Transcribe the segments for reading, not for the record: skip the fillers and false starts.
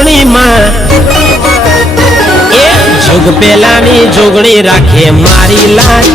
જોગણીમાં એ જોગ પેલાની જોગણી રાખે મારી લાજ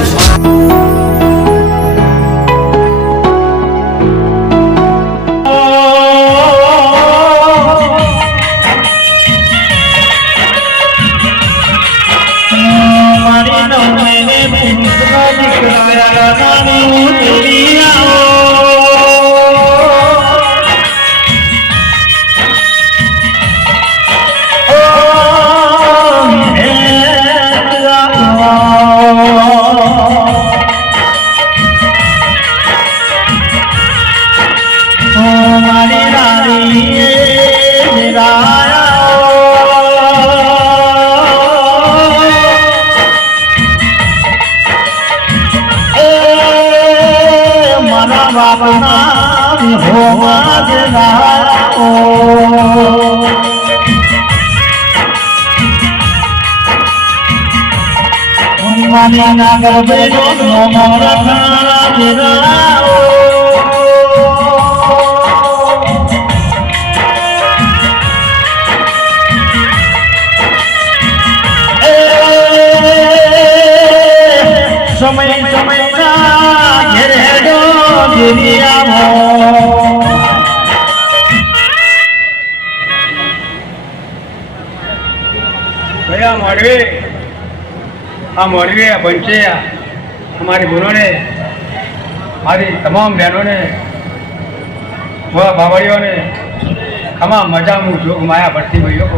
मोड़वे बंचे हमारी बहनों ने हमारी तमाम बहनों ने वह बावड़ियों ने खमा मजा मुँह जोग माया बढ़ती भैया को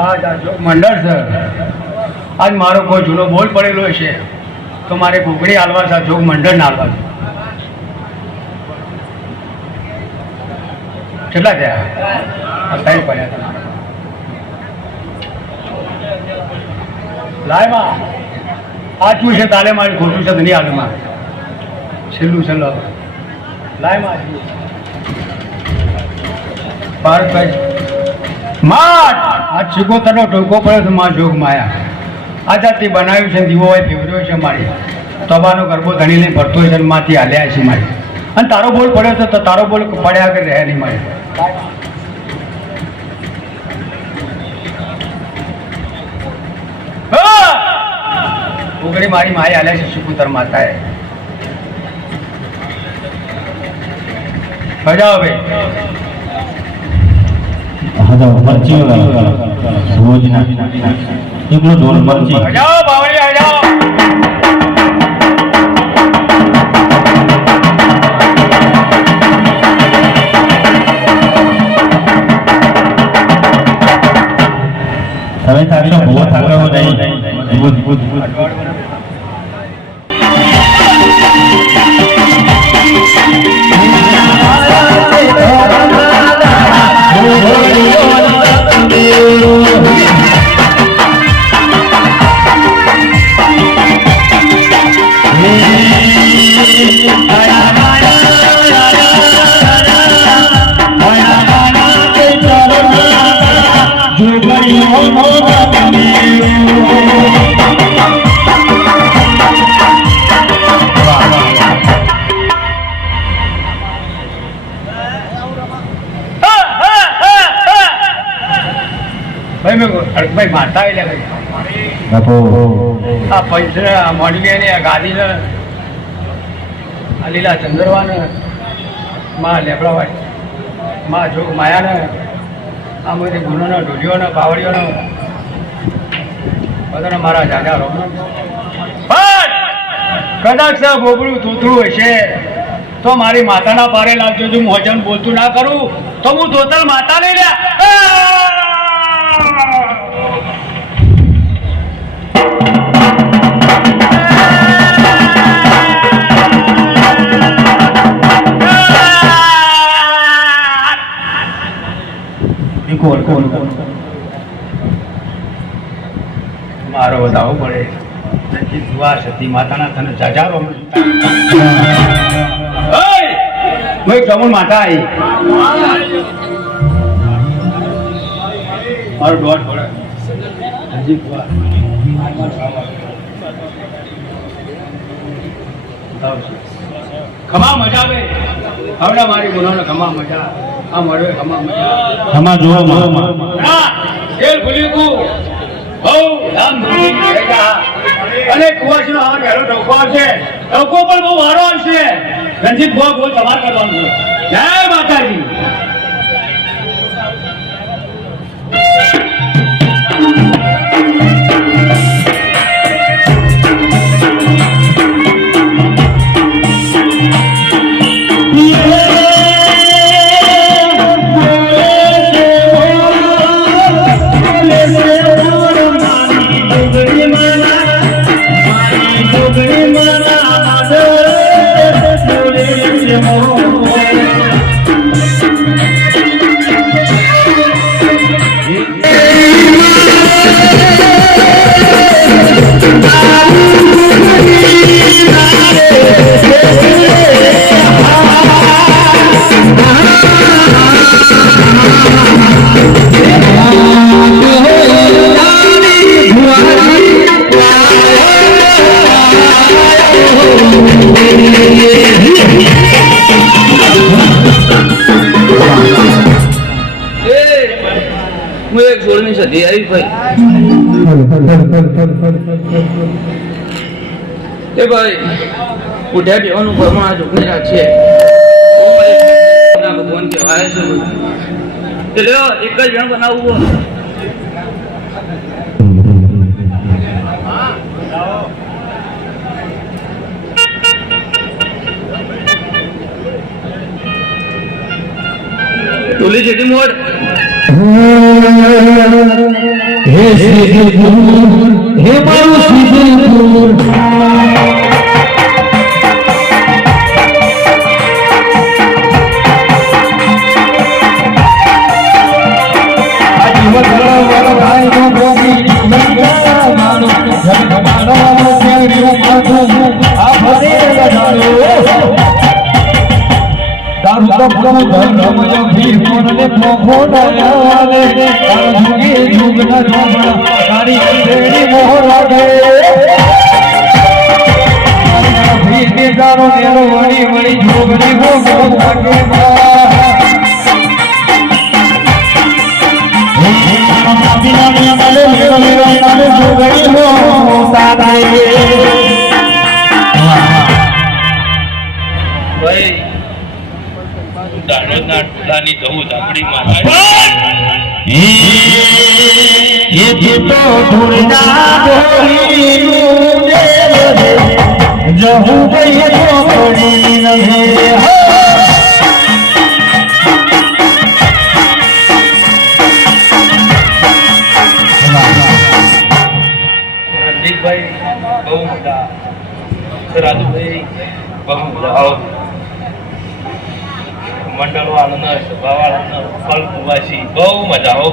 आज जोग मंडल सर आज मारो कोई जूनो बोल पड़ेलो है तो मारे कुकड़ी हालवा सा जोग मंडल ना हालवा કેટલા થયા સાઈડ પડ્યા લાયમાં આચું છે તાલે મારી ખોટું છે ધની હાલમાં છેલ્લું છેલ્લું લાયમાં ભારતભાઈ માટ આ ચીકોતરનો ટોકો પડ્યો છે માં જોગ માયા આ જાતથી બનાવ્યું છે દીવો હોય ફેવર્યો છે મારી તબાનો ગરબો ધણી લઈને ભરતો હોય છે માંથી હાલ્યા છે મારી અને તારો બોલ પડ્યો છે તો તારો બોલ પડ્યા આગળ રહે નહીં મારી ઉગડી મારી માય હાલે છે સુકુતર માતા એ બજાવો ભાઈ હજાઓ મરચી રોજના એકલો ઢોલ મરચી બજાવો બાવળિયા બજાવો હવે તારો બહુ થાકવો નહીં ભાઈ માતા એટલે આ પૈસા મોડવી ને આ ગાદી ને આ લીલા ચંદ્રવા ને માં લેબડાવાળી માં જોગ માયા ને આ બધી ગુનો ને ઢોલીઓ ને પાવડીઓ ને બધાને મારા જાજા રોમ કદાચ ગોબડું તૂતરું હશે તો મારી માતાના પારે લાગજો જો હું હજન બોલતું ના કરું તો હું તોતલ માતા નહીં લ્યા મારો બતાવવો પડે નજીક જુવા સતી માતાના તને જાજારો જમણ માતા આવી મારો દોઢ પડે નજીક જુવા ખમા મજા આવે આવડા મારી બોલાવને ખમા મજા આ મળે ખમા મજા ખમા જોવો માં ના તેલ ભૂલી તું બહુ ધામ ધૂમથી ભેગા. અને કુવાસીનો આ ઘેરો ટોકો આવશે ટોકો પણ બહુ વારો આવશે રણજીત ભોગ બોલ તમારે કરવાનું છે. જય માતાજી. હું એક સોળની સદી આવી ભાઈ એ ભાઈ ઉઠ્યા દેવાનું ઘરમાં આ જોખમી રાખશે ભગવાન કહેવાય છે એટલે એક જ જણ બનાવવું ટોલી જેટી મોડ હે શ્રી ગુરુ હે મારું શ્રી ગુરુ ભાઈ દાણોદના ટોલાની જવું ધાકડી મારા એ તો ધૂળના ધોળીનું દેવ જહું ગઈ તો પડી નહે રણજીતભાઈ બહુ મોટા રાજુભાઈ બહુ મોટા મંડળ વાળાને સભા વાળાને ફળ કુવાસી બહુ મજા આવો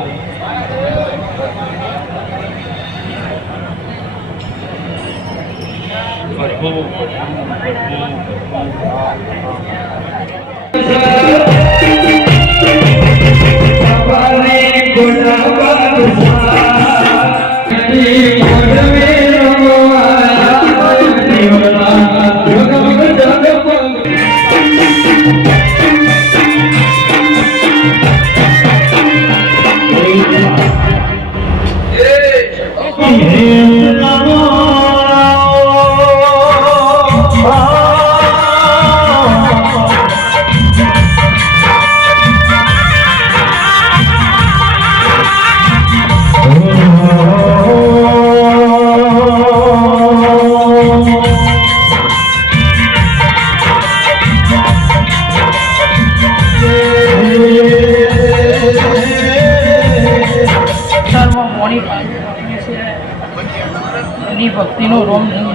ભક્તિનો રોમ નહીં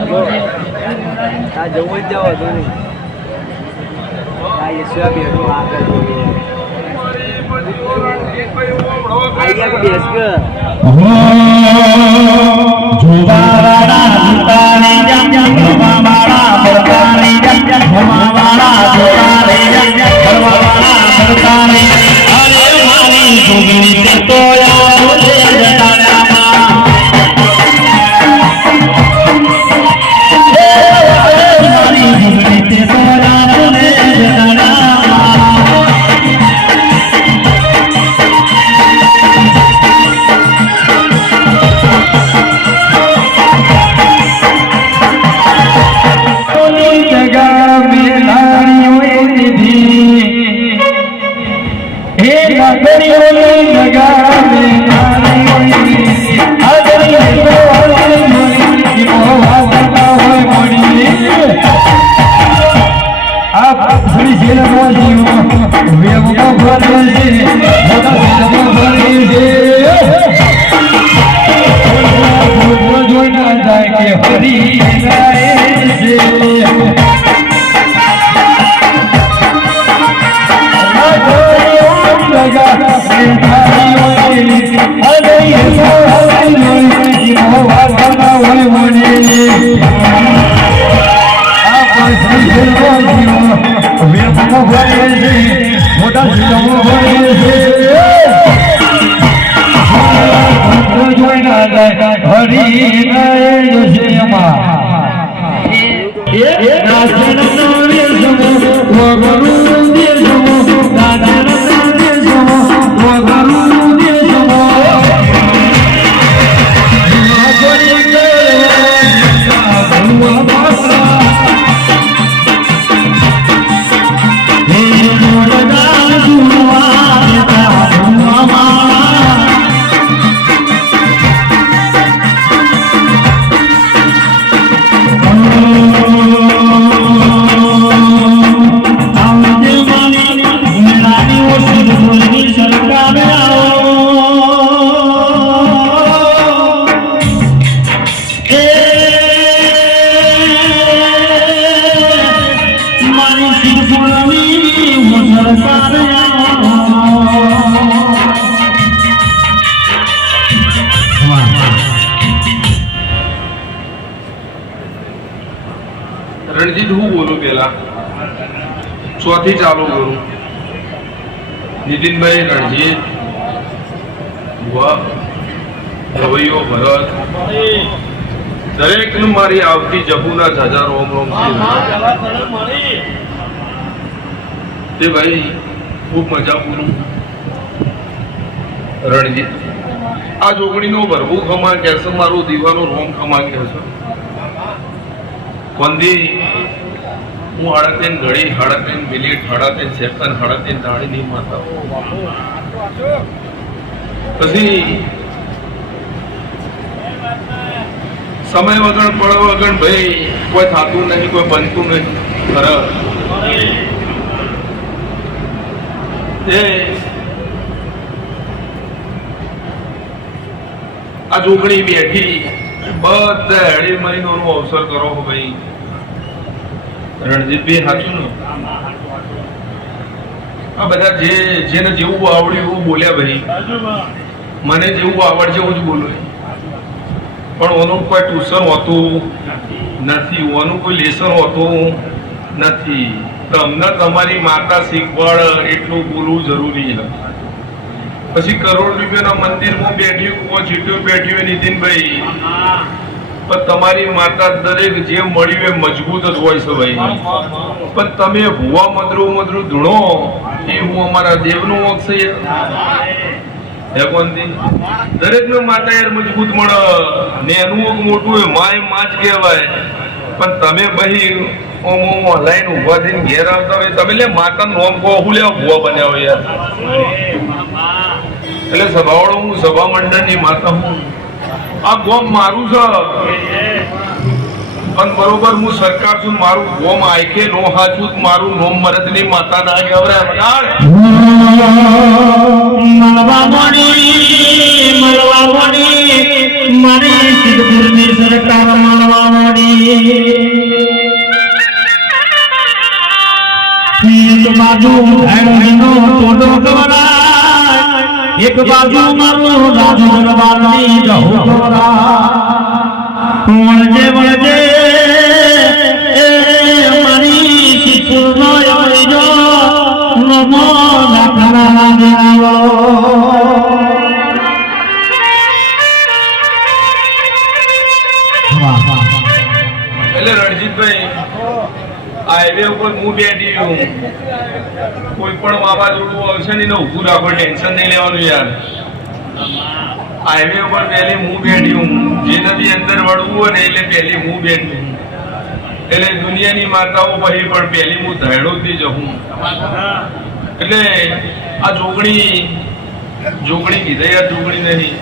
આ જવું જ જવા દો નહીં આ યશવા બેઠો આગળ આયા કે બેસ કે જોવાવાળા જુતારે જમ ભરવાવાળા ભરતારે જમ ભરવાવાળા જોતારે જમ ભરવાવાળા ભરતારે અરે મારી જોગણી તે તો યાર જટાળામાં મારી જોગણી તે તો યાર શિરમો જીવો વેગો ભરે છે મોટા શિરમો ભરે છે જોઈ ના જાય કે હરી ગાય છે મોટા હરી રણજીત હું બોલું પેલા ચોથી ચાલુ કરું નીતિનભાઈ રણજીત રવૈયો ભરત દરેકનું મારી આવતી જપુના જાજા રોમ રોમ તે ભાઈ ખૂબ મજા પૂરું રણજીત આ જોગણીનો ભરભું ખમા કહેશે મારું દીવાનો રોમ ખમા કહેશે કોંદી હું 38 ઘડી 38 મિનિટ 38 સેકન્ડ 38 દાડીની માતા પછી સમય વગર પળ વગર ભાઈ કોઈ થતું નહીં કોઈ બનતું નહીં ખરા આ જોગણી બેઠી બધા હેડી મહિનોનો અવસર કરો ભાઈ રણજીતભાઈ સાચું ને આ બધા જેને જેવું આવડ્યું એવું બોલ્યા ભાઈ મને જેવું આવડશે એવું જ બોલું પણ ઓનું કોઈ ટ્યુશન હોતું નથી ઓનું કોઈ લેસન હોતું નથી તમને તમારી માતા શીખવાડ એટલું બોલવું જરૂરી છે પછી કરોડ રૂપિયાના મંદિરમાં બેઠ્યું ચીટો બેઠ્યું નીતિનભાઈ પણ તમારી માતા દરેક જે મળ્યું એ મજબૂત જ હોય છે ભાઈ પણ તમે ભૂવા મદરું ધૂણો એ હું અમારા દેવનું વંશ છે ભગવાનજી દરેક નું માતા યાર મજબૂત મળે ને એનું મોટું હોય માય માં જ કહેવાય પણ તમે ભાઈ લાઈન ઉભા થઈને ઘેર આવતા હોય તમે લે માતા નોમ કહો હું લેવા ભૂવા બન્યા હોય યાર એટલે સભાવાળો હું સભા મંડળની માતા હું આ ગોમ મારું છે પણ બરોબર હું સરકાર છું મારું ગોમ આયકે નો હાચું મારું નોમ મરદની માતા ના કહેવાય મળવા મળી મારી સિદ્ધપુરની સરકાર મળવા મળી એક બાજુ ભેણનો ટોટો ગવરાય એક બાજુ મારું રાજુ દરબારની જહુ ગવરાય વળજે વળજે મારી સિદ્ધપુરનો આવજો નમો લાખના દેવો એટલે રણજીતભાઈ હાઈવે ઉપર હું બેઠી છું કોઈ પણ વાવાઝોડું આવશે ને ઉભું રાખો ટેન્શન નહીં લેવાનું યાર હાઈવે ઉપર પહેલી હું બેઠી હું જે નદી અંદર વળવું હોય ને એટલે પહેલી હું બેઠી એટલે દુનિયાની માતાઓ પછી પણ પહેલી હું ધૈડોથી જઉં એટલે આ જોગણી કીધે યાર જોગણી નહીં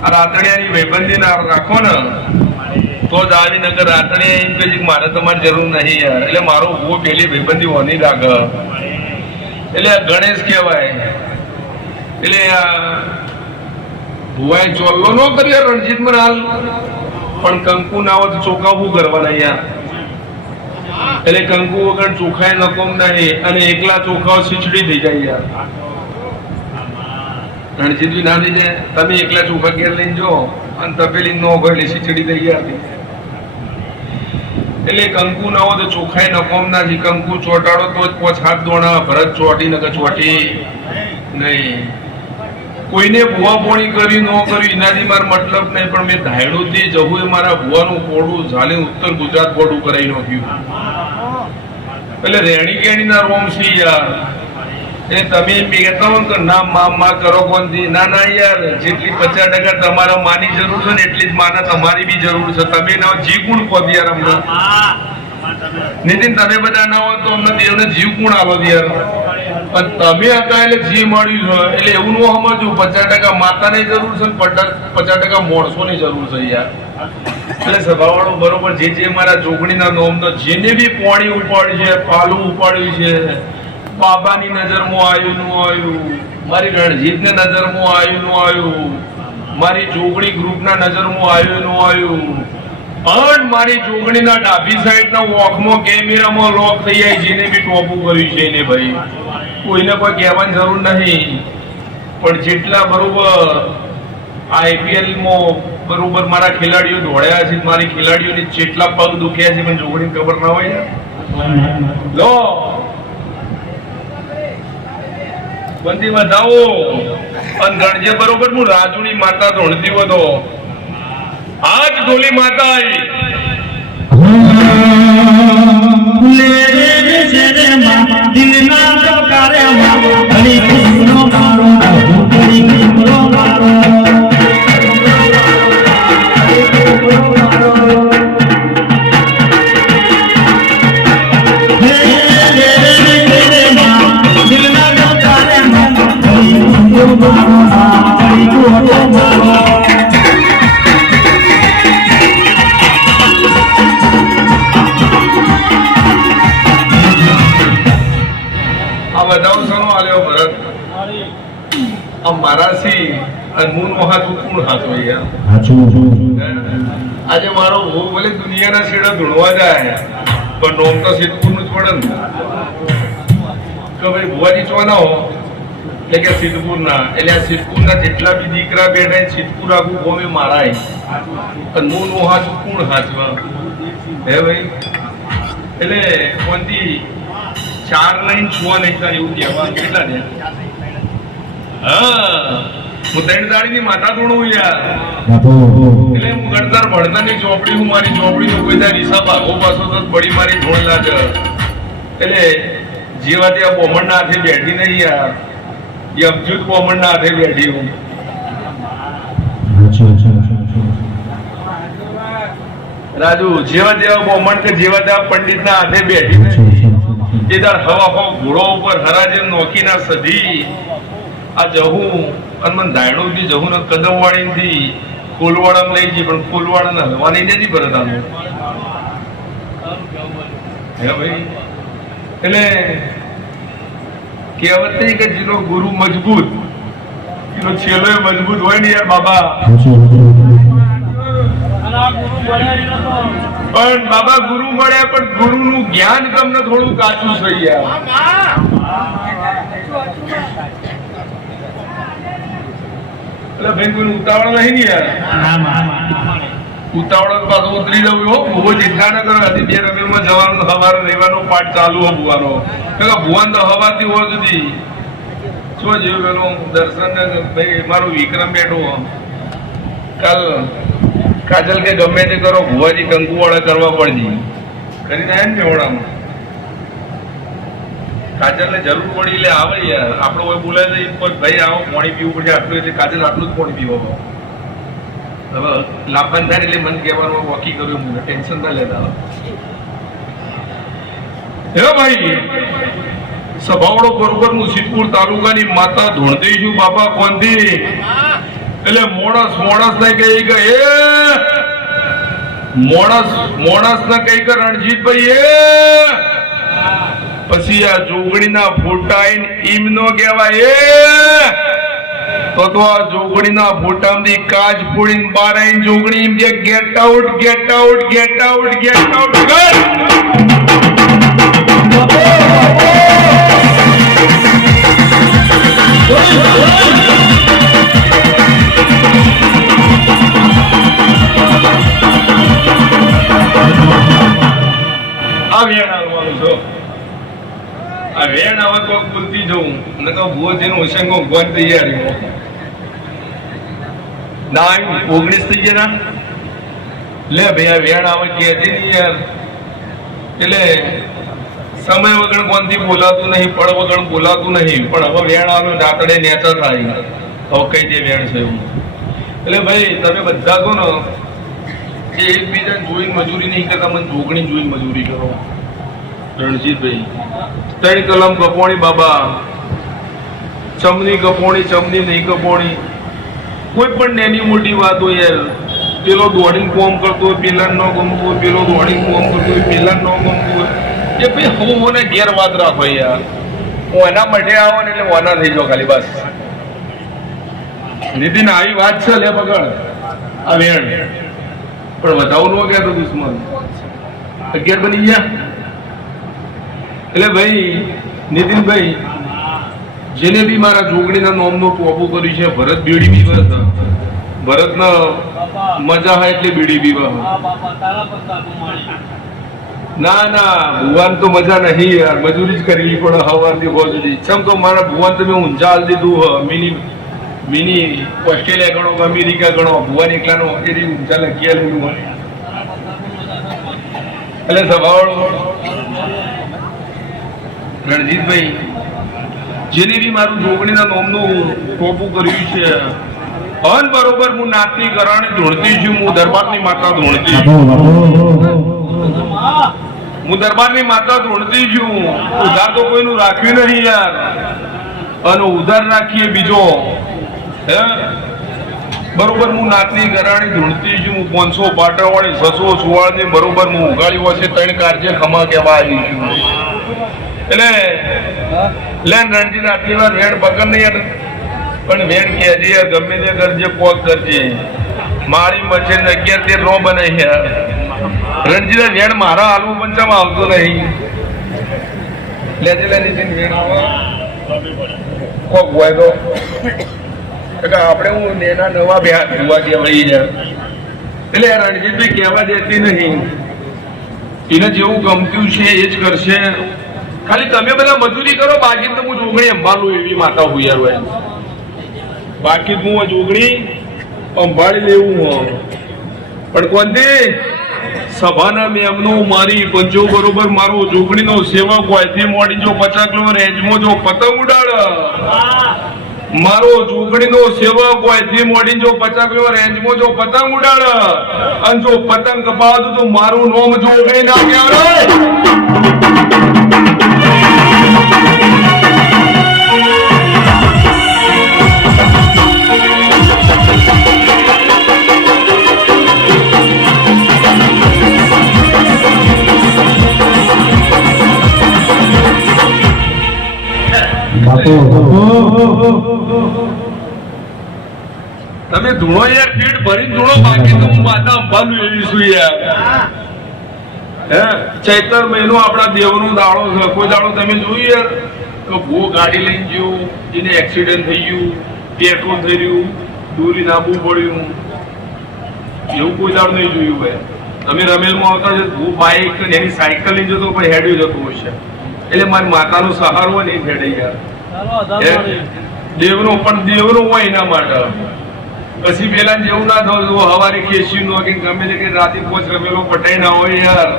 આ રાતડિયાની ભાઈબંધી ના રાખો ને તો જ આવી નગર રાતણે એમ કે છે કે મારે તમારી જરૂર નહીં યાર. એટલે મારો ભૂવો પેલી ભાઈબંધી હોની લાગે. એટલે આ ગણેશ કહેવાય. એટલે આ ભુવાએ ચોલ્લો ન કર્યો રણજીતમાં હાલ, પણ કંકુ ના હોય તો ચોખાવું કરવાના યાર. એટલે કંકુ વગર ચોખાય નકોમ નહીં, અને એકલા ચોખાઓ ખીચડી થઈ જાય યાર. રણજીત ના થઈ જાય. તમે એકલા ચોખા ઘેર લઈને જો અને તપેલી ન હોય એટલે ખીચડી તૈયાર થઈ. એટલે કંકુ ના હોય તો ચોખાય નકોમ ના છે. કંકુ ચોટાડો તો જ 5-7 દોણા ભરત ચોટી નકર ચોટી નહીં. કોઈને ભૂવા પોણી કરી ન કર્યું એનાથી મારો મતલબ નહીં, પણ મેં ધાયણું થી જવું એ મારા ભૂવાનું કોડું ઝાલી ઉત્તર ગુજરાત કોડું કરાવી નાખ્યું. એટલે રેણી કેણી ના રોમ છે યાર. એ તમે કહેતા હો કે ના માં કરો કોનથી, ના ના યાર, જેટલી 50% તમારા માની જરૂર છે ને એટલી જ માને તમારી બી જરૂર છે. તમે ના જીવ ગુણ કહો યાર અમને. નીતિન તમે બધા ના હોય તો અમને દેવને જીવ ગુણ આલો યાર. પણ તમે હતા એટલે જીવ મળ્યું છે એટલે એવું ન સમજવું 50% માતાની જરૂર છે ને 50% માણસોની જરૂર છે યાર. એટલે સભાવાળો બરોબર જે મારા જોગણીના નોમનો જેને બી પાણી ઉપાડ્યું છે, પાલું ઉપાડ્યું છે, બાબાની નજરમાં આવ્યું નું આવ્યું, મારી રણજીતને નજરમાં આવ્યું નું આવ્યું, મારી જોગણી ગ્રુપના નજરમાં આવ્યું નું આવ્યું, પણ મારી જોગણીના ડાબી સાઈડના વોકમાં કેમેરામાં લોક થઈ જાય જેને બી ટોપું કર્યું છે એને ભાઈ કોઈને કોઈ કહેવાની જરૂર નહીં. પણ જેટલા બરોબર આઈપીએલમાં બરોબર મારા ખેલાડીઓ દોડ્યા છે, મારી ખેલાડીઓની જેટલા પગ દુખ્યા છે મને જોગણીને ખબર ના હોય લો બંધી વધાવો. અને ગણજે બરોબર હું રાજુની માતા ધોણતી હતો. આજ ડોલી માતા આવી. દિલના પ્રકારે ઘણી ખુશનો મારો ઘણી ખુશનો મારો આજે મારો ભૂ ભલે દુનિયાના છેડા ધૂણવા જાય પણ નોમ તો સિદ્ધપુર નું જ પડે ને કે ભાઈ ભુવાજી ચો ના હો એટલે કે સિદ્ધપુર ના. એટલે આ સિદ્ધપુર ના જેટલા બી દીકરા બેઠા સિદ્ધપુર આખું ગોમે મારાય પણ હું નો હાથ કોણ હાથમાં હે ભાઈ. એટલે કોનથી 4 લાઈન 6 નહીં થાય એવું કહેવાનું કેટલા ને. હા હું 3 દાડીની માતા ધોણું યાર. એટલે હું ગણતર ભણતરની ચોપડી હું મારી ચોપડીનો કોઈ ત્યાં હિસાબ આગો પાછો તો બળી મારી ધોણ લાગે. એટલે જેવા ત્યાં બોમણના હાથે બેઠી નહીં યાર, એ અબજુત બોમણના હાથે બેઠી હું. રાજુ જેવા તેવા બોમણ કે જેવા તેવા પંડિતના હાથે બેઠી નહીં. એ તાર હવા ઘોડો ઉપર હરાજે નોકીના સધી આ જહું અને મને ધાયણું થી જહું ને કદમવાળી થી ફૂલવાડામાં લઈ જઈ, પણ ફૂલવાડા હવાની નથી ભરતાનું હે ભાઈ. એટલે કહેવત નહીં કે જેનો ગુરુ મજબૂત એનો છેલ્લો મજબૂત હોય ને યાર બાબા. પણ બાબા ગુરુ મળ્યા પણ ગુરુનું જ્ઞાન તમને થોડું કાચું થઈ યાર. એટલે ભાઈ કોઈ ઉતાવળ નહીં ને યાર. ઉતાવળ પાછું ઉતરી જવું હો. બહુ ચિંતા ન કરો. હજી 2 રવિવારમાં જવાનું, સવારે રહેવાનો પાઠ ચાલુ હો ભુવાનો. ભુવાન તો હવાથી હોય સુધી શું જેવું પેલું દર્શન ભાઈ મારું વિક્રમ બેઠો કાલ કાજલ કે ગમે તે કરો ભુવાજી કંકુ વાળા કરવા પડશે કરીને આવ્યા ને મેવડામાં. કાજલ ને જરૂર પડી એટલે આવે યાર. આપડે કોઈ બોલાય તો ભાઈ આવો પાણી પીવું પડશે આટલું, એટલે કાજલ આટલું જ પાણી પીવો. હવે લાભવાન થાય એટલે મને કહેવાનું વોકી કર્યું, મને ટેન્શન ના લેતા. હે ભાઈ સભાવડો બરોબર નું સિદ્ધપુર તાલુકાની માતા ધોણતી છું બાપા કોનથી. એટલે મોણસ નહીં કહી કે મોણસ ને કઈ કર રણજીતભાઈ એ પછી આ જોગણીના ફોટા ઈમનો કહેવાય એ તો આ જોગણીના ફોટામાંથી કાચ ફોડીને બહાર આવીને જોગણી એમ કે get out get out get out get out કર આ વેણ આવવાનું છો આ વેણ આવે તો બોલતી જવું ને તો ભૂવો જેનું હોશંગો ભગવાન તૈયારી ના આવ્યું 19 થઈ ગયા ના લે ભાઈ આ વેણ આવે કે નહીં યાર એટલે સમય વગર કોનથી બોલાતું નહીં પળ વગર બોલાતું નહીં પણ હવે વેણ આવે દાંતડે નેચર થાય તો કઈ દે વેણ છે એવું એટલે ભાઈ તમે બધા કહો ને કે એકબીજાને જોઈને મજૂરી નહીં કરતા મને જોગણી જોઈને મજૂરી કરો રણજીતભાઈ 3 કલમ કપોણી બાબા ચમની કપોણી ચમની નહીં કપોણી કોઈ પણ નાની મોટી વાત હોય યાર પેલો દોડીને કોમ કરતો હોય પેલા ન ગમતું હોય પેલો દોડીને કોમ કરતો હોય પેલા ન ગમતું હોય એ ભાઈ હું મને ઘેર વાત રાખો યાર હું એના માટે આવો ને એટલે વાના થઈ જાઓ ખાલી બસ નીતિન આવી વાત છે લે પકડ આ વેણ પણ વધાવું ન કહેતો દુશ્મન 11 બની ગયા એટલે ભાઈ નીતિનભાઈ જેને બી મારા જોગણીના નોમનું ટોપું કર્યું છે ભરત બીડી પીવા ભરતના મજા હોય એટલે બીડી પીવા ના ના ભુવાન તો મજા નહીં યાર મજૂરી જ કરવી પડે હવારથી બહુ સુધી ચમ તો મારા ભુવાન તમે ઊંઝા હાલ દીધું મિની ઓસ્ટ્રેલિયા ગણો કે અમેરિકા ગણો ભુવાન એકલાનો એરી ઊંઝા લખી આલેલું હોય એટલે સભાવાળો રણજીતભાઈ જેને બી મારું જોગણીના નોમનું ટોપું કર્યું છે અન બરોબર હું નાતની કરાણે ધૂણતી છું હું દરબારની માતા ધૂણતી હું દરબારની માતા ધૂણતી છું ઉધાર તો કોઈનું રાખ્યું નહીં યાર અને ઉધાર રાખીએ બીજો હે બરોબર હું નાતની ગરાણી ધૂણતી છું હું 500 પાટણવાળી 600 સુવાળની બરોબર હું ઉગાડી હોય છે 3 કાર્ય ખમા કહેવા આવી છું એટલે લેન રણજીત આટલી વાર વેણ પકડ નહીં યાર પણ વેણ કહેજે યાર ગમે તે કરજે પોક કરજે મારી મચે 11-13 નો બને યાર રણજીત વેણ મારા હાલવું પંચામાં આવતું નહીં લેજે લે નીતિન વેણ આવે કોક હોય તો આપણે હું નેના નવા બેહાર જોવા કહેવાય યાર એટલે રણજીતભાઈ કહેવા દેતી નહીં એને જેવું ગમતું છે એ જ કરશે ખાલી તમે બધા મજૂરી કરો બાકી તો હું જોગણી અંબાલું એવી માતા હું યાર હોય બાકી હું જોગણી અંબાળી લેવું હું પણ કોનથી સભાના મેમનું મારી પંચો બરોબર મારો જોગણીનો સેવક હોય તે મોડી જો 50 કિલો રેન્જમાં જો પતંગ ઉડાડ મારો જોગણીનો સેવક હોય તે મોડી જો 50 કિલો રેન્જમાં જો પતંગ ઉડાડ અને જો પતંગ કપાવતું તો મારું નોમ જોગણી ના કહેવાય તમે ધૂણો યાર પેટ ભરી ધૂણો બાકી તો હું માતા અંબાલું એવી છું યાર હે ચૈતર મહિનો આપણા દેવનો દાડો છે કોઈ દાડો તમે જોયું યાર તો ભૂ ગાડી લઈને ગયું એને એક્સિડન્ટ થઈ ગયું પેટ્રોલ થઈ રહ્યું દૂરી નાબવું પડ્યું એવું કોઈ દાડો નહીં જોયું ભાઈ તમે રમેલમાં આવતા છે ભૂ બાઇક એની સાયકલ લઈને જતો પણ હેડ્યો જતો હોય છે એટલે મારી માતાનો સહારો હોય ને એ હેડે યાર દેવનો પણ દેવનો હોય એના માટે પછી પેલા જેવું ના થયું હવારે કેસી નો કે ગમે તે રાતે 5 રમેલો પટાઈ ના હોય યાર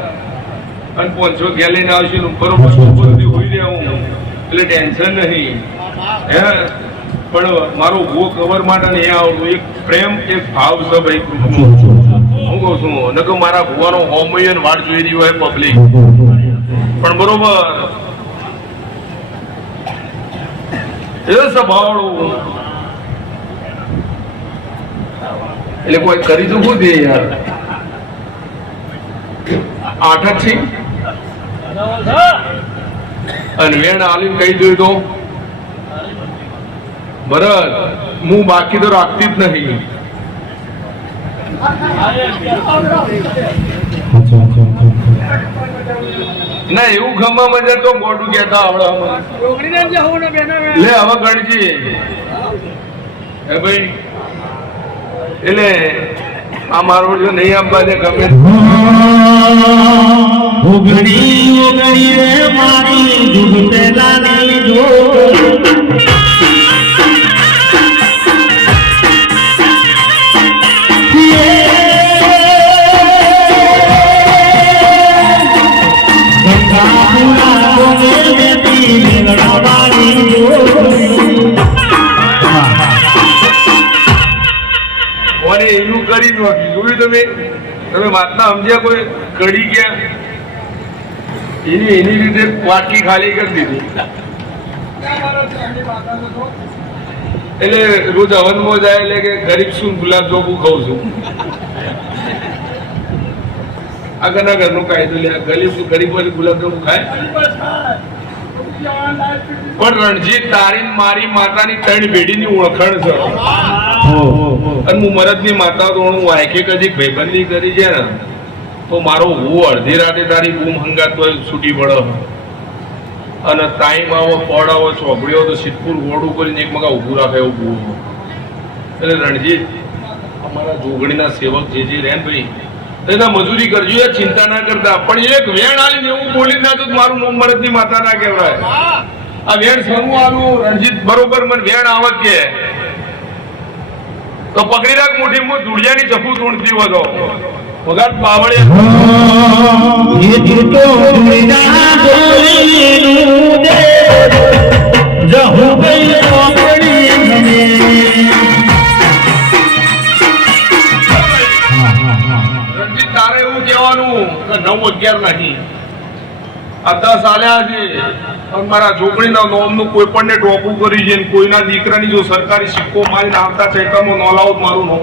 અને 500 ઘેર લઈને આવશે બરોબર બધી હોઈ રહ્યા હું એટલે ટેન્શન નહીં હે પણ મારો ભૂ કવર માટે નહીં આવતું એક પ્રેમ એક ભાવ છે ભાઈ હું કહું છું નકો મારા ભૂવાનો હોમયન વાટ જોઈ રહી હોય પબ્લિક પણ બરોબર એ સ્વભાવવાળું એટલે કોઈ કરી તો શું દે યાર 8 જ છે અને વેણ આલીને કહી દઉં તો ભરત હું બાકી તો રાખતી જ નહીં. ના એવું ખમા મજા તો મોટું કહેતા આવડે લે હવે ગણજી હે ભાઈ એટલે આ મારો જો નહીં આપવા દે ગમે ઉગડી ઉગડી રે મારી દુઃખ પેલાની જો એનું કરી નોખી જોયું તમે વાતના સમજ્યા કોઈ કડી ગયા એની રીતે વાટકી ખાલી કરી દીધી એટલે રોજ હવનમાં જાય એટલે કે ગરીબ શું ગુલાબ જાંબુ ખાઉં છું આગળના ઘરનો કાયદો લે ગરીબ ગુલાબ જાંબુ ખાય પણ રણજીત તારી મારી માતાની 3 પેઢીની ઓળખાણ છે અને હું મરદની માતા તો હું વાયકે કદી ભાઈબંધી કરી છે ને તો મારો હું અડધી રાતે તારી બૂમ હંગાત છૂટી પડે અને ટાઈમ આવો પડ આવો ચોપડીઓ તો સિદ્ધપુર ગોળ કરીને એક મગા ઊભું રાખે એવું બહુ એટલે રણજીત અમારા જોગણીના સેવક જે રહે ને ભાઈ એના મજૂરી કરજો એ ચિંતા ના કરતા પણ એક વેણ આવીને એવું બોલી ના તો મારું નામ મરદની માતા ના કહેવાય આ વેણ સનું આવું રણજીત બરોબર મને વેણ આવત કે તો પકડી રાખ મોટી મોટી ધૂળિયાની ચફુ ધૂણતી હતો વગાડ પાવળે ये तो दुनिया दोरीनु दे जहु गई कोपड़ी में રણજીત તારે એવું કહેવાનું કે 9-11 નહીં આ 10 આલ્યા છે અને મારા છોકરીના નોમનું કોઈ પણ ને ટોપું કરી છે કોઈના દીકરાની જો સરકારી સિક્કો મારીને આવતા ચૈકામાં નોલાવ મારું નોમ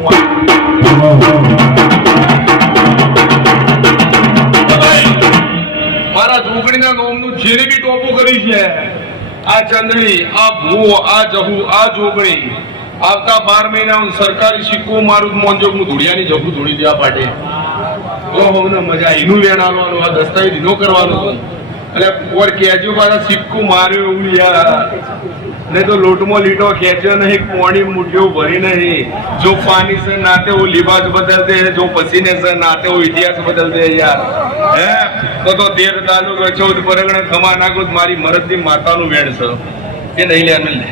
મારા છોકરીના નોમનું જેને બી ટોપું કરી છે આ ચંદડી આ ભૂવો આ જહુ આ જોગણી આવતા 12 મહિના સરકારી સિક્કો મારું મોંજોગનું ધૂળિયાની જભુ ધૂળી દેવા પાટે ઓહો ને મજા એનું વેણ આવવાનું આ દસ્તાવેજ એનો કરવાનો એટલે ઓર કેજો પાછા સિક્કો માર્યો એવું યાર नहीं तो लोट में लीटो खेचो नहीं पानी मुठियों भरी नहीं जो पानी से नहाते वो लिबास बदलते हैं जो पसीने से नहाते वो इतिहास बदलते हैं यार है तो देर दालो 14 परगणे खमा नागो मारी मरदनी माताનું વેણ છે એ નહીં લે લે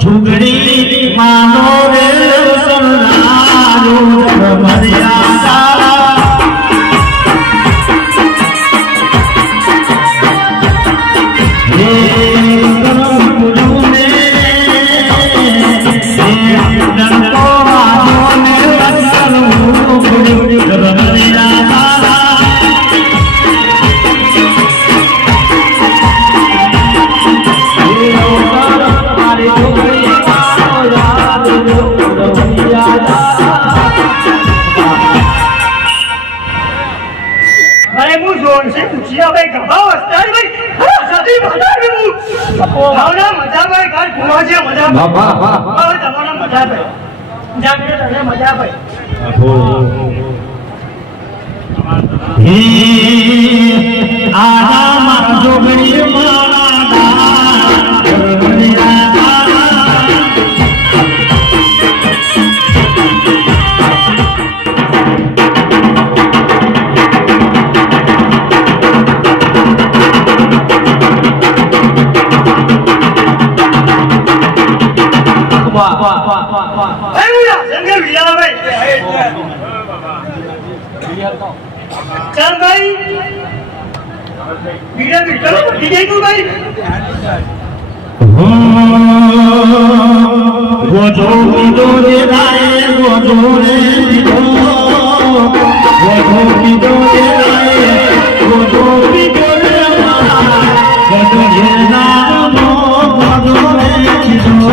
झुगड़ी मानो रे सुनारू मर्यादा ભાવના મજાભાઈ ઘર ભૂવા છે મજાભાઈ હવે તમારા મજાભાઈ જાગે તને મજાભાઈ આના મારા જોગણી ચાલ ભાઈ બીજા વિચારો પડી જાય તું ભાઈ ગોજો પીધો રે રાય ગોજો રે પીધો ગોજો પીધો રે રાય ગોજો પીધો રે ગોજો રે નામો ગોજો રે પીધો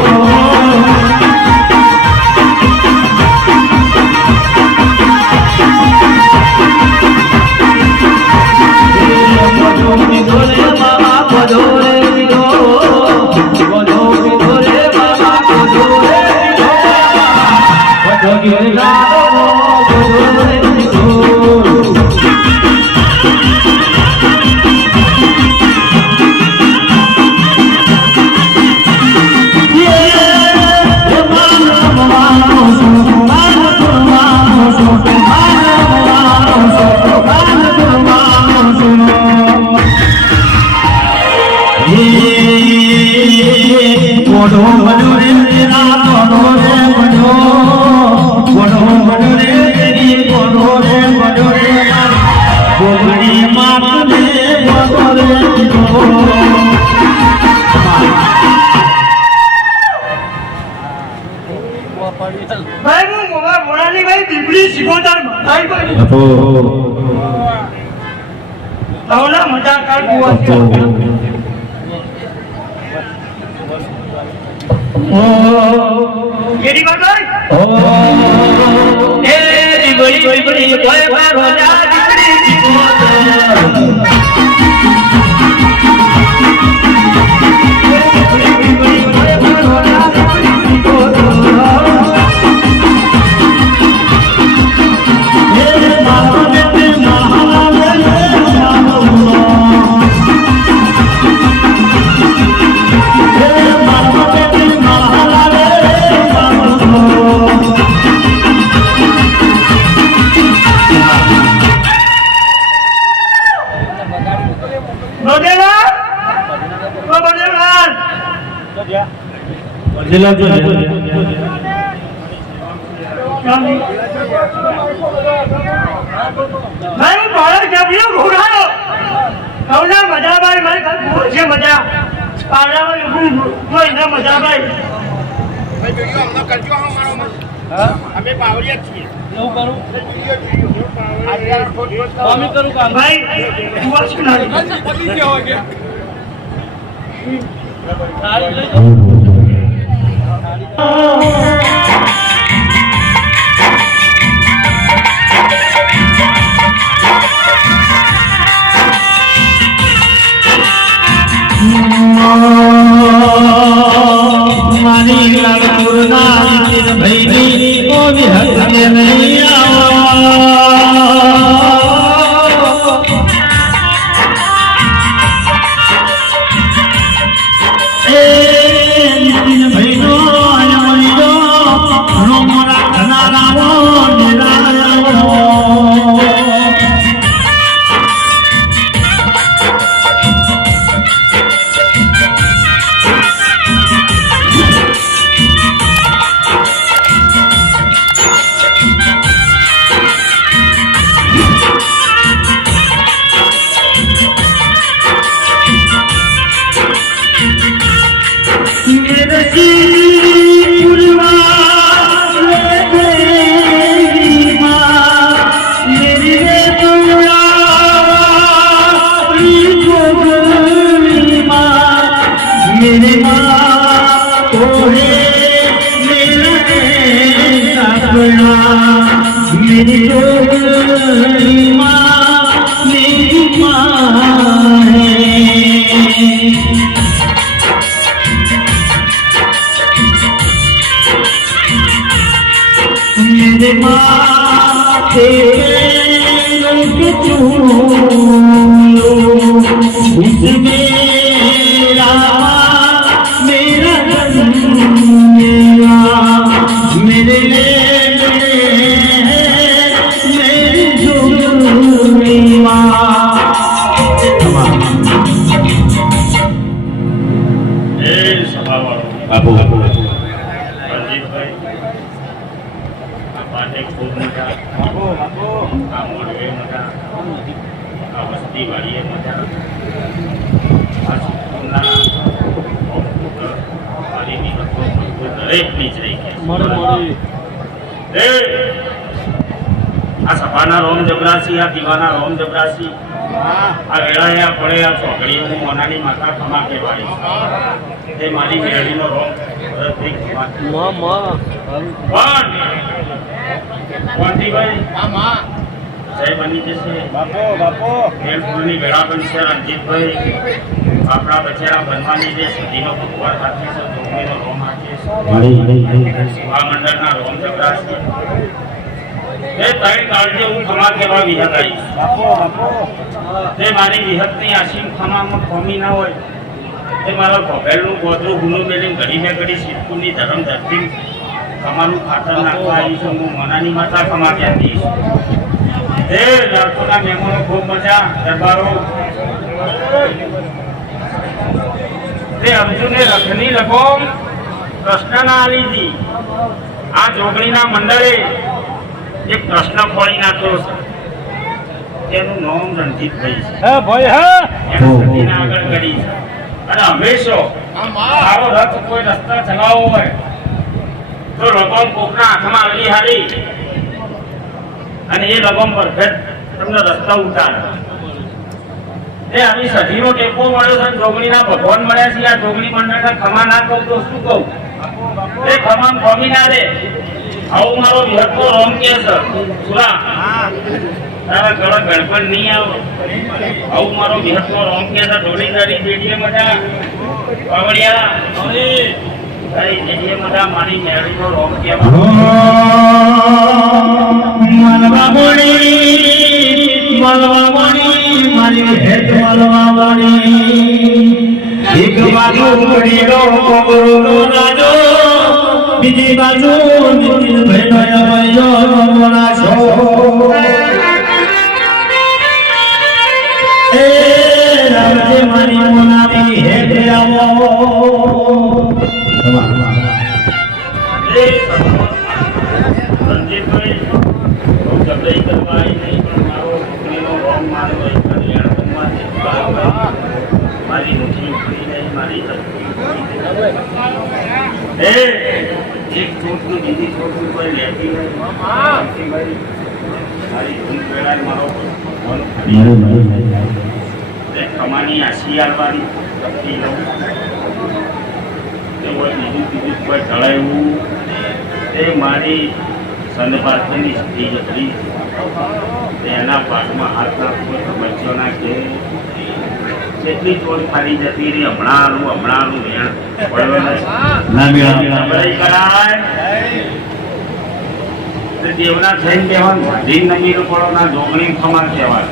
ભાઈ હું મોવા મોરાની ભાઈ દીપડી શીખોતાર ભાઈ ભાઈ ભાવના મજા કર ભૂવા છે કેરી ભાઈ એ દીપડી દીપડી ભાઈ ભાવના દીપડી શીખોતાર ભાઈ બાળક જબ્યો ઘોડાનો હવના મજા ભાઈ મારી ઘર ભૂલ છે મજા પાડામાં લખું કોઈ ના મજા ભાઈ અમે પાવડિયા છીએ એવું કરું અમે કરું કામ ભાઈ તું વાંચ ના પતિ કે હો ગયા મારી લાલપુરના ભાઈની કોઈ હક નહીં मेरे माथे रंग चूलो उसमें मेरा मेरे मेरी झूली બાપુ રણજીતભાઈ આ પાટે ખૂબ મજા આ મોડવે મજા આ વસ્તી વાળીએ મજા આ સ્કૂલના વાળીની દરેકની જ રહી ગયા આ સભાના રોમ જબરાસી આ દીવાના રોમ જબરાસી આ વેળાયા પડે આ ચોકડી હું મોનાની માતા ખમા કહેવાય તે મારી મેળીનો રોમ જય બની જશે ખેલપુરની વેળા બનશે રણજીતભાઈ આપણા બચેરા બનવાની જે સુધીનો ભગવાન હાથે છે ધોમીનો રોમ હાથે આ મંડળના રોમ જબરાસી એ ત્રણ કાળજે હું ખમા કેવા વિહત આવીશ તે મારી વિહતની આશીમ ખમામાં ખોમી ના હોય તે મારા ભોગેલનું ગોદરું ગુનું મેળીને ઘડી મેં ઘડી સિદ્ધપુરની ધરમ ધરતી ખમાનું ખાતર નાખવા આવી છું હું મનાની માતા ખમા કહેતી એ લડકોના મહેમાનો ખૂબ મજા દરબારો તે અર્જુને રથની લગોમ કૃષ્ણના આલીજી આ જોગણીના મંડળે એક પ્રશ્ન ખોળી નાખ્યો છે તેનું નામ રણજીતભાઈ છે એને આગળ કરી છે અને હંમેશા આવો રથ કોઈ રસ્તા ચલાવવો હોય તો લગોમ કોકના હાથમાં આવેલી હારી અને એ લગોમ પરફેક્ટ તમને રસ્તા ઉતારે એ આવી સધીનો ટેકો મળ્યો છે જોગણીના ભગવાન મળ્યા છે આ જોગણી મંડળના ખમા ના કહું તો શું કહું એ ખમામ ખોમી ના દે આવું મારો વિહતનો રોમ કે છે સુરા તારા ઘરે ગણપણ નહીં આવો આવું મારો વિહતનો રોમ કે છે ઢોળી કરી બેડીએ મજા પાવડિયા તારી જેડીએ મજા મારી મેળીનો રોમ કહેવા મલવા મળી મારી હેત મલવા મળી એક બાજુ પડીલો કોબરો રાજો બીજી બાજુ નીતિન ભાઈનો ભાઈનો મોણા છો એ રામજે મારી મોનાની હેત આવો રણજીતભાઈ હું જબરાઈ કરવા આવી નહીં પણ મારો છોકરીનો રોમ મારો એક કલ્યાણ બનવા છે મારી મુઠી ઉખડી નહીં મારી એ એક છોટનું બીજી છોટનું કોઈ લેતી નહીં મારી ધૂમ પેલા મારો કમાની આશી આવવાની શક્તિ લઉં તે કોઈ બીજું બીજું કોઈ ઢળાયું તે મારી સંદપાર્થની સ્થિતિ જતી એના પાઠમાં હાથ નાખવો સમસ્યો નાખે કેટલી ચોર ખાલી જતી રહી હમણાંનું વેણ કરાય દેવના થઈને કહેવાનું ભાજી નમીનો પડો ના જોગણી ખમા કહેવાય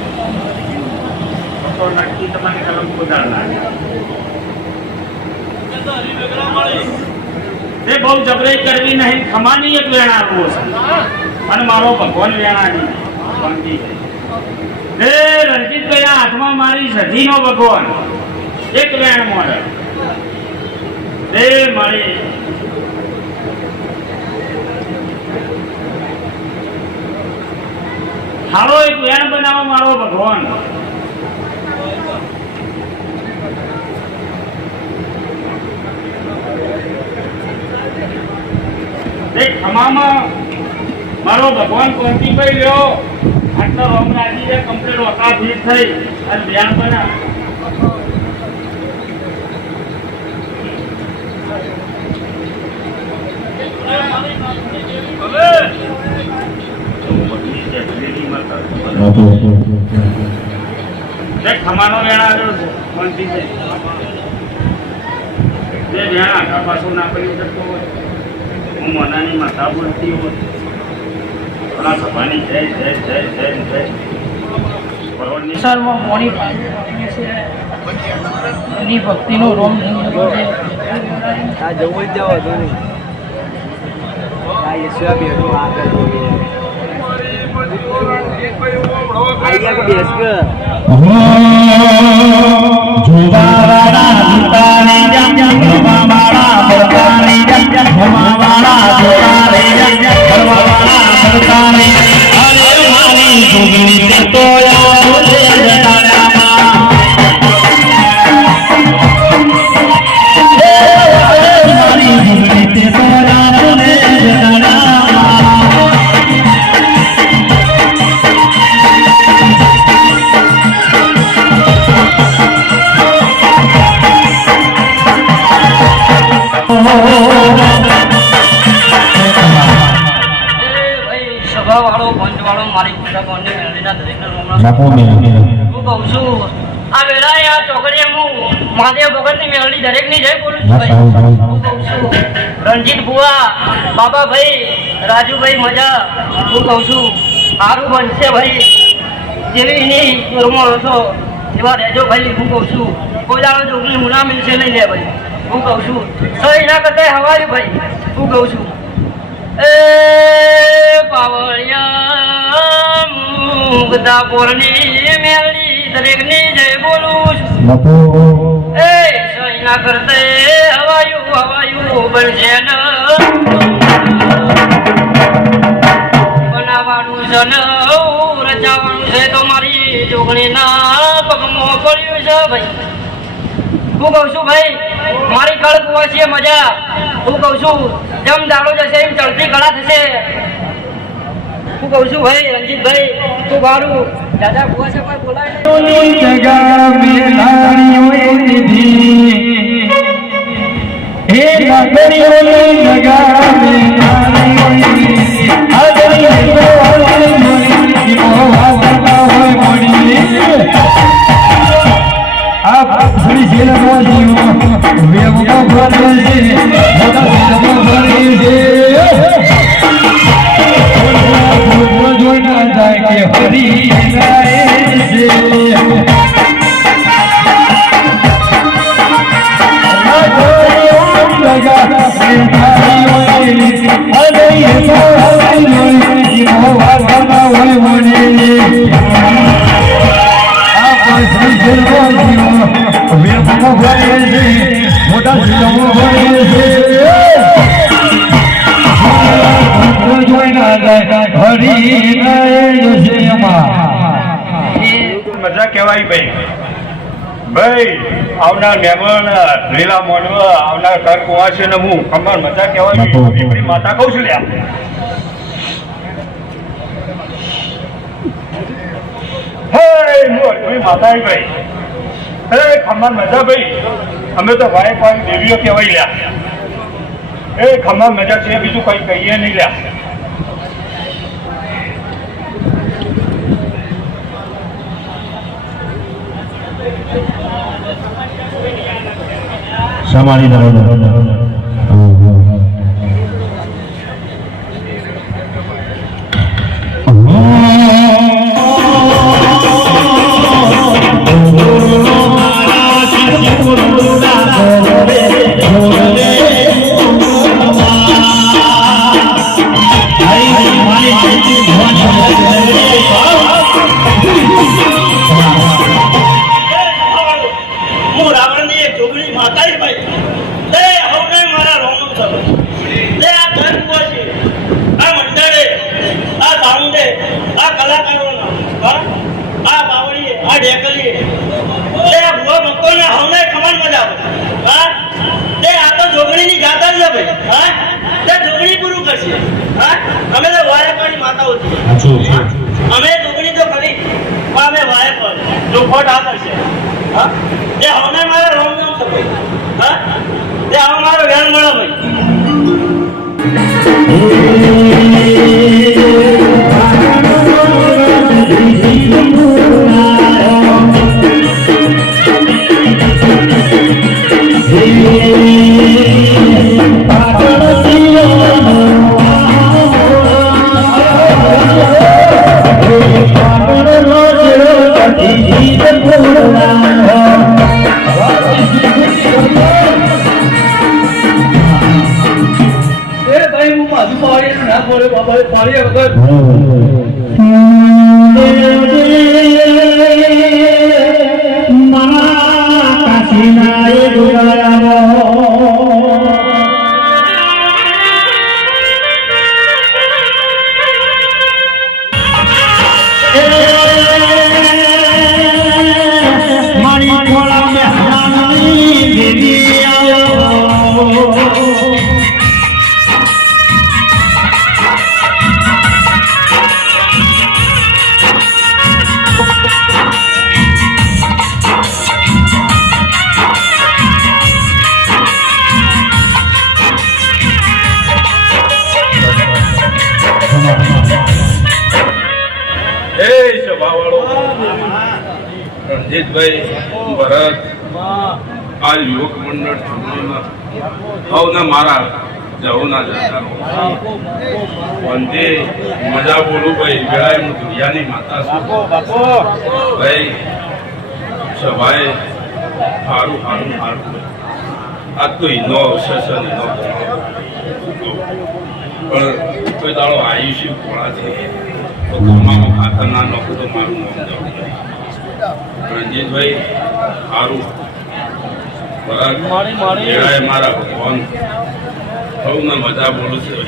તો નક્કી તમારે કલમ પોતાડ નાખે તે બહુ જબરાઈ કરવી નહીં ખમાની એક વેણ આપવો છે અને મારો ભગવાન વેણાની એ રણજીતભાઈ આ હાથમાં મારી સધીનો ભગવાન એક વેણ મળે એ મારી હારો એક વેણ બનાવો મારો ભગવાન ખમામાં મારો ભગવાન કોંતીભાઈ લ્યો આટલો રોમ રાજી છે કમ્પ્લીટ વકા ભીડ થઈ અને ધ્યાન બના ખમાનો વેણા આવ્યો છે કોંતીભાઈ જે વેણા આખા પાછું ના પડી શકતો હોય હું મનાની માતા બોલતી હોય આપણા સભાની જય જય જય જય જય પરવડની સંસારમાં મોડી પામી છે એની ભક્તિનો રોમ નહીં છે આ જવું જ જાવ હતું નહીં આ યશવા બેઠો આગળ આયા કે બેસ કે જોવાવાળા જુતારે જમવાવાળા બળતારે જમવાવાળા જુતારે જમવાવાળા બળતારે અરે મારી જોગણી તે તો યાર છે જટાડામાં મારી જોગણી તે તો યાર છે જટાડામાં સભાવાળો પંચવાળો મારી પૂજા કોને મેળવીના દરેકને રોમણા હું કહું છું આ વેળાએ આ ચોકડીએ હું મહાદેવ ભગતની મેળવી દરેકની જય બોલું છું ભાઈ હું કહું છું રણજીત બુઆ બાબાભાઈ રાજુભાઈ મજા હું કહું છું સારું બનશે ભાઈ જેવી એની રોમણો છો એવા રહેજો ભાઈ હું કહું છું કોઈ દાડો જોગણી મુના મિલશે નહીં લે ભાઈ હું કહું છું સહી ના કરતા હવાયું ભાઈ હું કહું છું એ પાવળિયા મુગદા પોરની મેળી દરેકની જય બોલું છું એ સહી ના કરતે હવાયું હવાયું બનશે ન બનાવવાનું છે ન રચાવાનું છે તો મારી જોગણીના પગમાં પડ્યું છે ભાઈ હું કહું છું ભાઈ મારી કળ કુવાશીએ મજા હું કહું છું જમ દાડો જશે એમ ચડતી કળા થશે હું કહું છું ભાઈ રણજીતભાઈ તું મારું દાદા કુવાશે કોઈ બોલાય જગા મેલાણીઓએ દીધી હે નગરીઓની જગા મેલાણીઓએ દીધી આજની ગોવાળની મોડી મોવાસના હોય મોડી આ ભરી જેલનો જીવો વેવો ભરે છે મોટા જેલનો ભરે છે જોઈ ના જાય કે હરી ગાય છે મોટા મજા કહેવાય ભાઈ ભાઈ આવનાર મહેમાન લીલા મોનવા આવનાર ઘર કુવાશે ને હું કમર મજા કહેવાય આપણી માતા કહું છું લ્યા હે મોરી માતા ભાઈ હે ખમર મજા ભાઈ અમે તો ભાઈ ભાઈ દેવીઓ કહેવાય લ્યા એ ખમર મજા છે બીજું કઈ કહીએ નહીં લ્યા સમારી અમે ટુકડી તો કરી અમે વાય પર દુખોટ આ કરશે હા એ હવે મારા રોમ નામ છે ભાઈ હા એ હવે મારો વેણ મળો ભાઈ રણજીતભાઈ ભરત આ યુવક મંડળ ચૂંટણીમાં સૌના મારા જવના જતા વંદે મજા બોલું ભાઈ વેળાએ હું દુનિયાની માતા છું ભાઈ સભાએ સારું સારું સારું આ તો એનો અવસર છે એનો પણ કોઈ દાડો આયુષ્ય કોળા છે તો તમારો ખાતર ના નોખું તો મારું નામ જવું નહીં રણજીતભાઈ સારું મારા ભગવાન સૌને મજા બોલું છું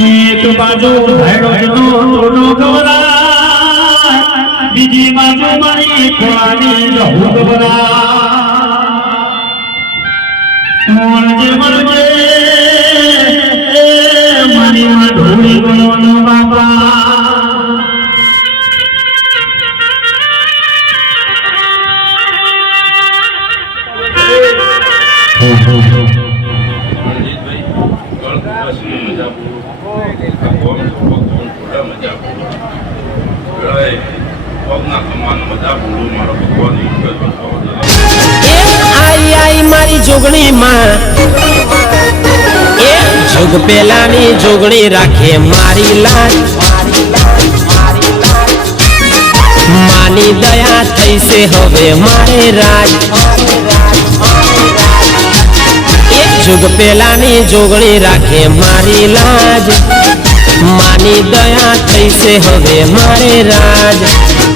એક બાજુ બીજી બાજુ મારી ખોળાની રહું મળજે મળજે મારી માં ઢોળી ગયો બાપા મારી જોગણી માં એ જોગ પેલાની જોગણી રાખે મારી લાજ માની દયા થઈ છે હવે મારે રાજ એ જોગ પેલાની જોગણી રાખે મારી લાજ માની દયા થઈ છે હવે મારે રાજ